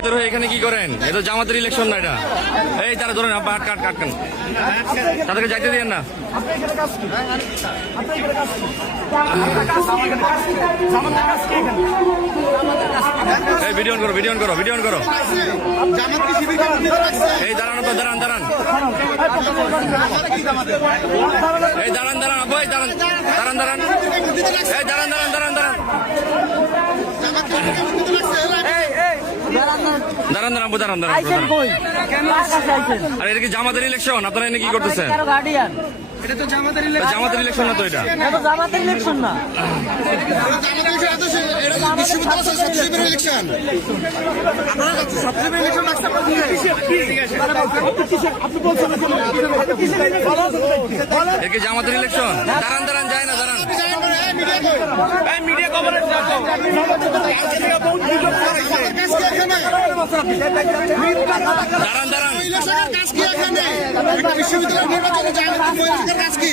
এখানে কি করেন? এ তো জামাতের ইলেকশন না এটা। এই তারা ধরেন আব্বা কাট তাদেরকে যাইতে দিয়েন না। এই ভিডিও করো। এই দাঁড়ান তো দাঁড়ান। এই দাঁড়ান আব্বা এই দাঁড়ান। এই দাঁড়ান। দাঁড়ান। আরে এটা কি জামাতের ইলেকশন? আপনারা এনে কি করতেছেন? এটা তো জামাতের জামাতের ইলেকশন না তো এটা। জামাতের ইলেকশন না, এটা কি জামাতের ইলেকশন? দাঁড়ান যায় না দাঁড়ান। মিডিয়া কভারেজ দাঁড়ান। বিশ্ববিদ্যালয় নির্বাচনে জামাতের কাজ কি?